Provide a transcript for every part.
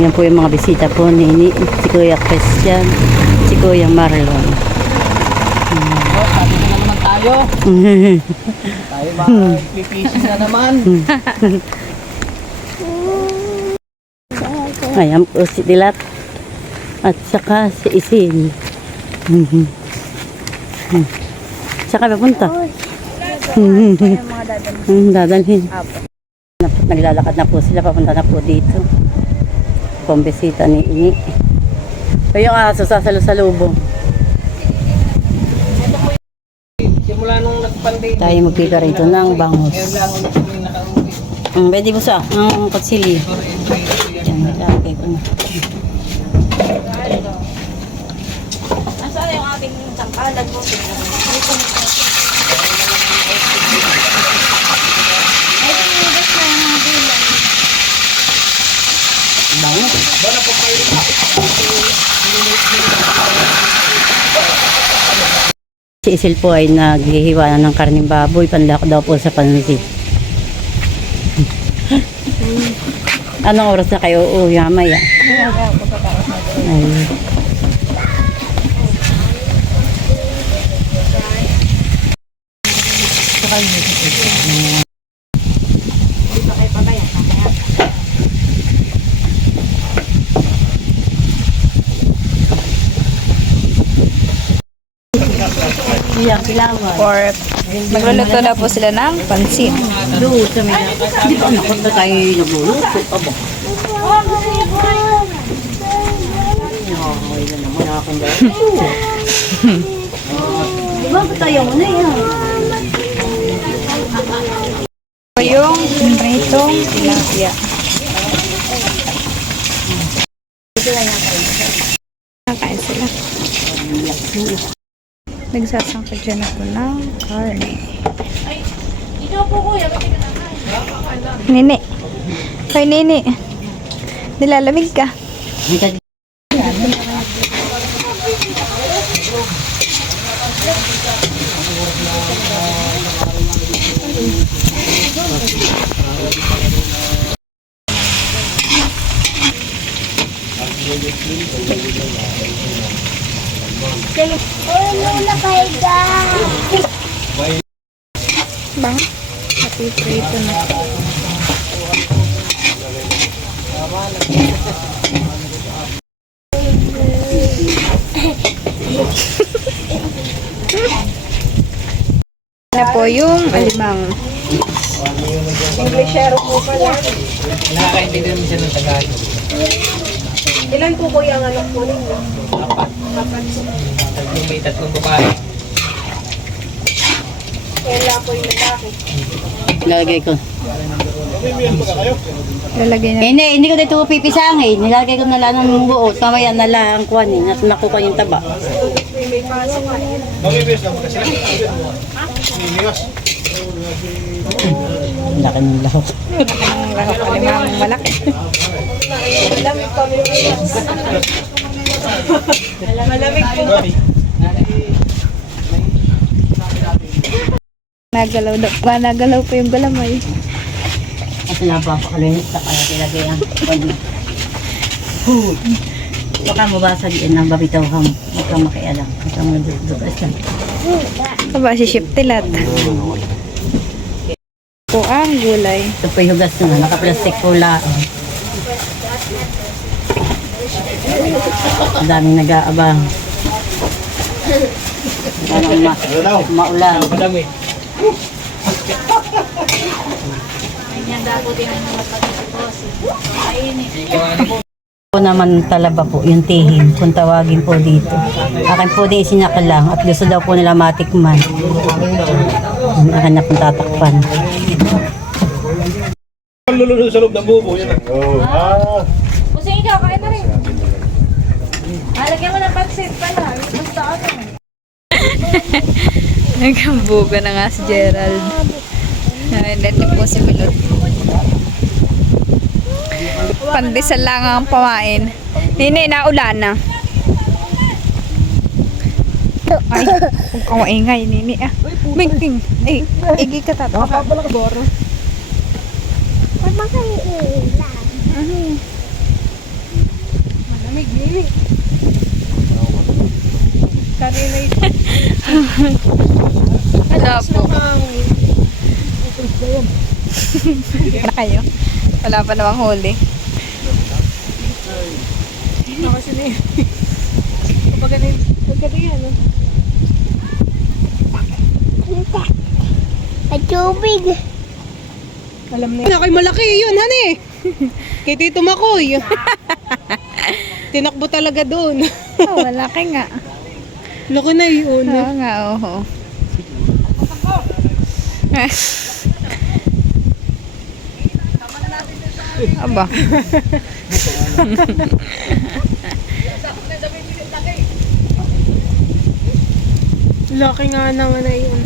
Yan po yung mga bisita po ni si Kuya Christian, si Kuya Marlon. Sabi na naman tayo. Tayo ba pipishing na naman? Ayan po si Dilat at saka si Isin. Saka papunta. Dadalhin. Naglalakad na po sila, papunta na po dito. Pambisita ni Ini. So yung aso sasalo-salubong. Simula nung nag-pandemic. Tayo magpika rito ng bangus. Pwede mo sa ng kutsili. Yan, ilagay ko na. Nasaan yung ating tangkalan mo? Bangus. Si Isil po ay naghihiwa na ng karning baboy, panlako daw po sa pansit. Anong oras na kayo uuwi mamaya? Ay. Ilang pilawan. Or magluluto na po sila ng pansit. Doon sa may... Di ba nakot na tayo nagluluto? Aba. Nakakaway na naman akin dahil. Di ba ba tayo mo na yan? Ito yung pritong tilapia. Nakain sila. Nagsasangka dyan ako ng karne. Nini. Kay Nini. Nilalamig ka. Bang? Happy prito na. Na po yung alimang. Englishero po pala. Nakakaintindihan mo siya ng Tagalog. Ilan po kuya ang anak po ninyo? Apat. May tatlong babae. Kaya po yung lalaki. Nilagay ko. Lalagay na. Hindi ko dito pipisangin. Nilagay ko na lang ng buo. Mamaya na lang kuha ni. Nakuha yung taba. May pasok ka. Laki ng lahok. Ang lahok alimang malaki. Malamig kami. Malamig po. Nagalaw po yung galamay. Kasi napapakalimit na kaya nilagay ang kuha. Baka mabasag yun ang babitawham. Huwag kang makialam. Huwag kang madudugay ka. Aba, si Ship Tilat. Po ang gulay. Ito po yung hugas na. Naka-plastic po lang. Ang daming nag-aabang. Maulan. Madami. Po naman talaba po, yung tihim, kung tawagin po dito. Akin po din isinakal lang at gusto daw po nila matikman. Akin na pong tatakpan. Lulunod sa loob ng bubo, yan. Kasi ikaw, kaya na rin. Lagyan mo ng pansit pala. Basta ano. Nagkambuga na nga si Gerald. And then po si Milot. Pandesal lang ang pamain. Nini, naulan na. Ay, kung kawaingay, Nini. Ah, Mingking. Ay, igi ka tato. Boro. Wala po. Na kayo. Wala pa namang huli. Alam na yun. Ako'y malaki yun, hane. Kay Tito Makoy. Tinakbo talaga doon. Oh, malaki nga. Laki na yun. Oo nga, oo. Aba. Laki nga naman na yun.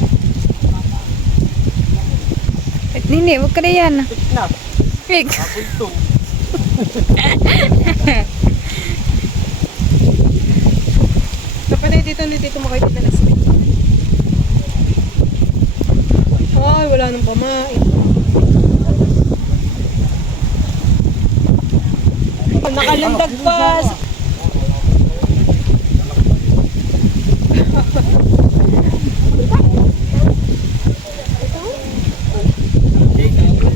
Nini, huwag ka na yan. Pig. Kapatay dito ni Tito Makoy dito na lasmin. Ay, wala nang pamain. Nakalandag pa.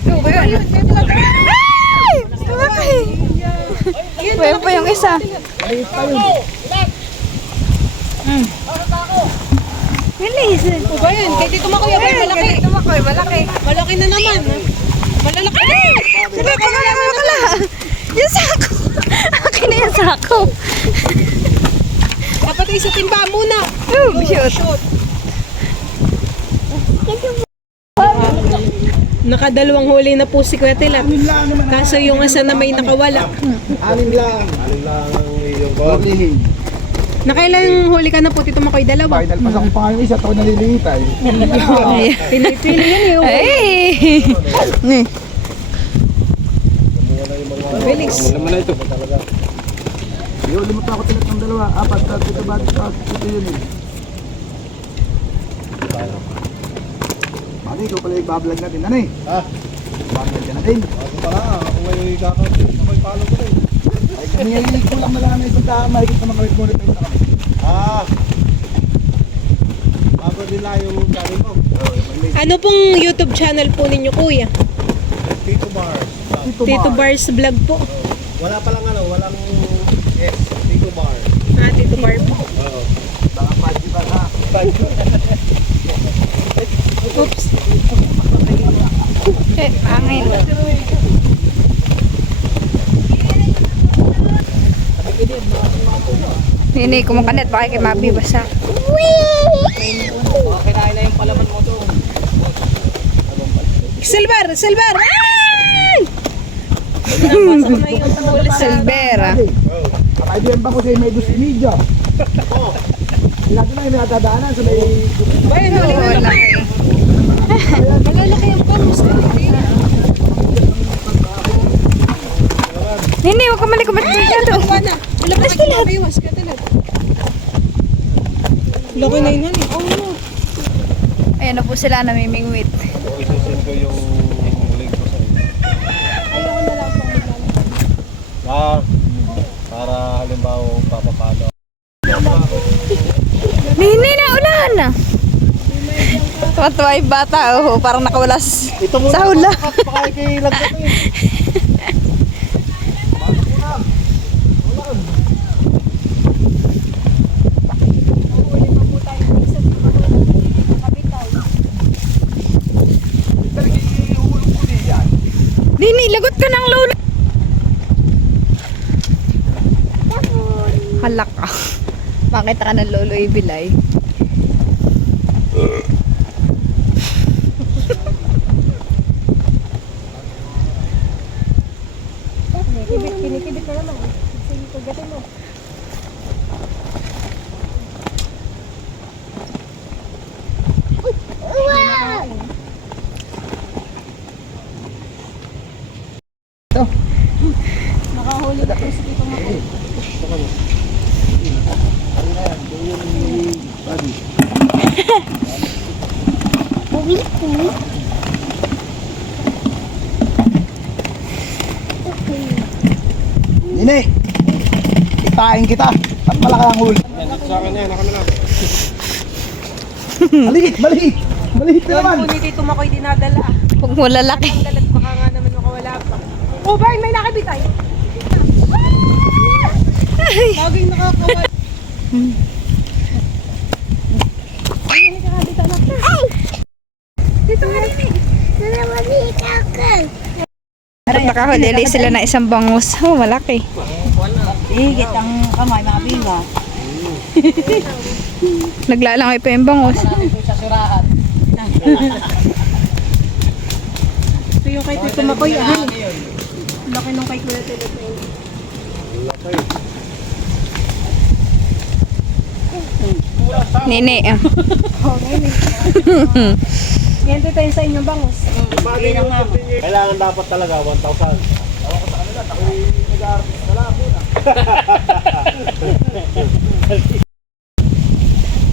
Ano ba yun? Ay! Malaki! Mayroon pa yung isa. Bilis. O ba yun? Kay Tito Makoy, abay malaki. Ito makoy, malaki. Malaki na naman. Malalaki na. Sige, pakala. Yung sako. Akin na yung sako. Dapat isa timba muna. Oh, shoot. Nakadalawang huli na po si Kuya Tilap. Kaso yung isa na may nakawala. Alin lang ang iyong body. Nakailang huli ka na po, Tito Makoy? Dalawa. Final pa sa kung pa isa, ito nalilitay. Pinipili yan yung Ay! bilis. Naman na ito. Yung limot ako tilat ng dalawa. Apat, ito ba? Ito yun eh. Mali, ikaw pala i-vlog natin. Ano eh? Vlog ka natin. Ako pala, ako may kakapit. Ako'y follow ko rin. Ay, kami yung kulang na lang na isang daan. Marikit na mga monetize na kami. Bago nila yung channel ko. Ano pong YouTube channel po ninyo, Kuya? Tito Mars. Tito Bars Vlog po. Wala palang walang S. Tito Mars. Tito Bar po. Oo. Baka pati ba ha? Oops. Angin. Nini, kumukanet. Baka kay Mabi basa. Kinain na yung palaman mo doon. Silver! Silver! Ay! Silvera. Nakaibigan pa ko sa may media. Oo. Sinabi na yung natadaanan sa may... Oo, laki. Malalaki yung pamos. Nini, huwag ka malikot dito. Wala. Wala pa kayo mabiwas ka talaga. Laki na yun, honey. Ayan na po sila namimingwit. Isusin ko yung link ko sa iyo. Ayoko na lang po Para halimbawa papapalo. Nini, na ulan na. Tuwa-tuwa yung bata. Oh, parang nakawala sa hula. Pakay kay lagkat eh. Nini, lagot ka ng lolo. Halak ka. Makita ka ng lolo ibilay. Kinikibit ka naman. Sige, pagdating mo. Nakahuli na po si Tito Makoy. Nini! Bibintahin kita. At malaki ang huli. Maliit, maliit. Maliit na naman. Kung hindi tumakoy dinadala. Huwag mo lalaki. Dalat baka nga naman makawala pa. Oh, bay, may nakabitay. Laging nakakawala. Nakahuli sila na isang bangus. Oh, malaki. Higit ang kamay, mga binga. Naglalangoy pa yung bangus. Ito yung kay Tito Makoy. Laki nung kay Kuya Tito. Nini. Yan ito tayo sa inyong bangus. Kailangan dapat talaga 1,000.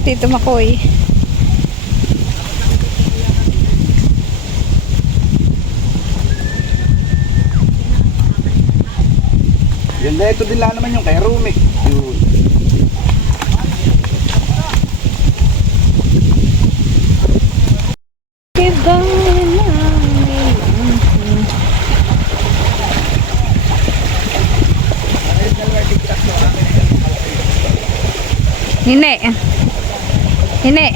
Tito Makoy. Yun na, ito din lang naman yung kay Rumi. Yun. Nini. Nini.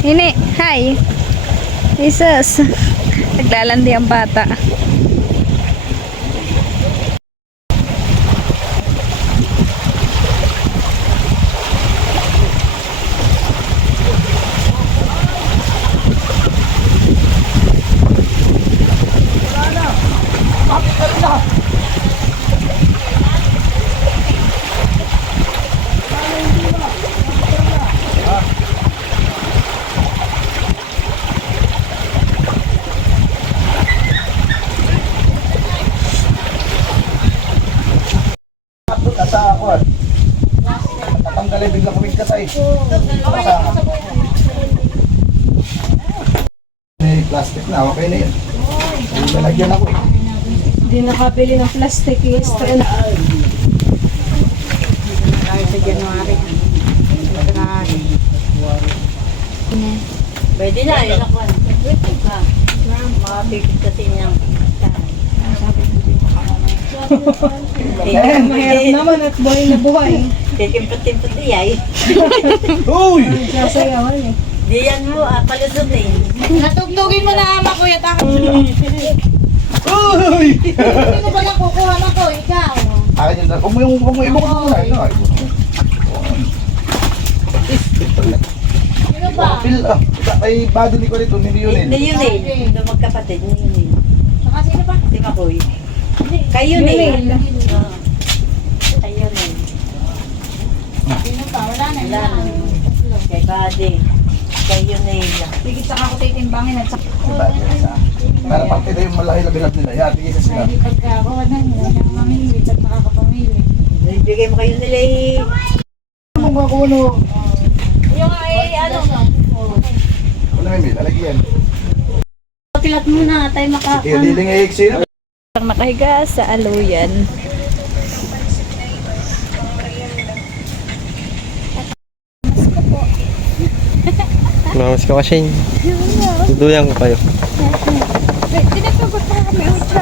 Nini. Hi. Jesus. Naglalandi ang bata. Nasa ako. Tatanggalin bigla kuming katay. May plastic na, okay na yun. Lalagyan ako. Hindi nakabili ng plastic. Extra na. Tayo sa January. Pwede na, yun ako. Makapipit kasi niyang Mahirap naman at buhay na buhay. Timpot-timpot ay. Uy! Sasayawan eh. Di yan mo, palusutin. Natugtugin mo na ama ko yata. Uy! Sino ba lang kukuha na ko? Ikaw. Akin yun lang. Huwag mo ibukod mo muna. Sino ba? Pil, ay body ni ko rito, hindi yun eh. Hindi yun eh. Ito magkapatid, hindi yun eh. Saka sino pa? Si Makoy. Kayo na eh. Kayo na eh. Sino pa? Wala na. Wala na. Kay Buddy. Kayo na eh. Sige, saka ako titimbangin at saka. Para pag kita yung malaki na binat nila. Yan, tigil sa sila. Hindi pagkakuha na nila ng mamimit at nakakapamili. Bigay mo kayo nila eh. Ano mga kuno? Yung ay ano? Ano may mil? Alagyan. Pilat muna tayo maka... Sige, diling ay sino? Nakahiga sa aluyan. Mamas ka kasi. Duduyan ko kayo. Tinatugot pa kami utsa.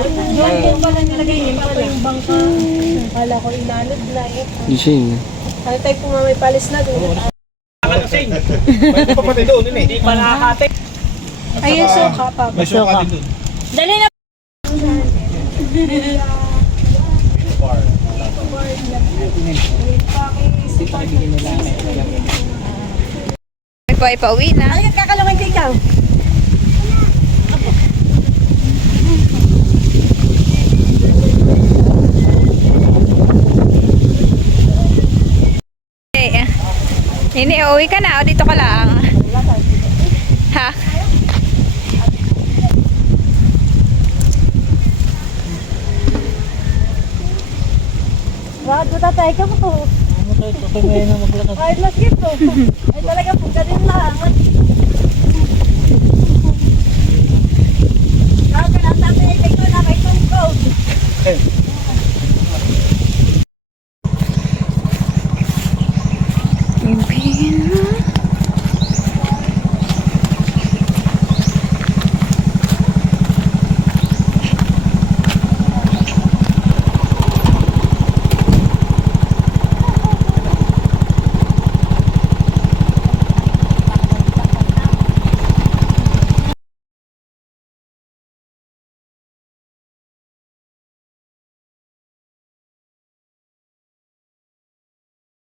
Yung pala nilagay niya. Ito yung bangka. Kala ko inanod na eh. Gising. Ano tayo kung may palis na doon? Pwede pa pati doon, hindi pa nakakate. Ayun, suka pa. May suka din doon. Dali na. Ay, pauwi na. Ay, kakalawin ka ikaw. Nini, uwi ka na o dito ka lang? Ha? Bago tatay ka mo. Ay, mas gito. Ay, talaga po, ganun na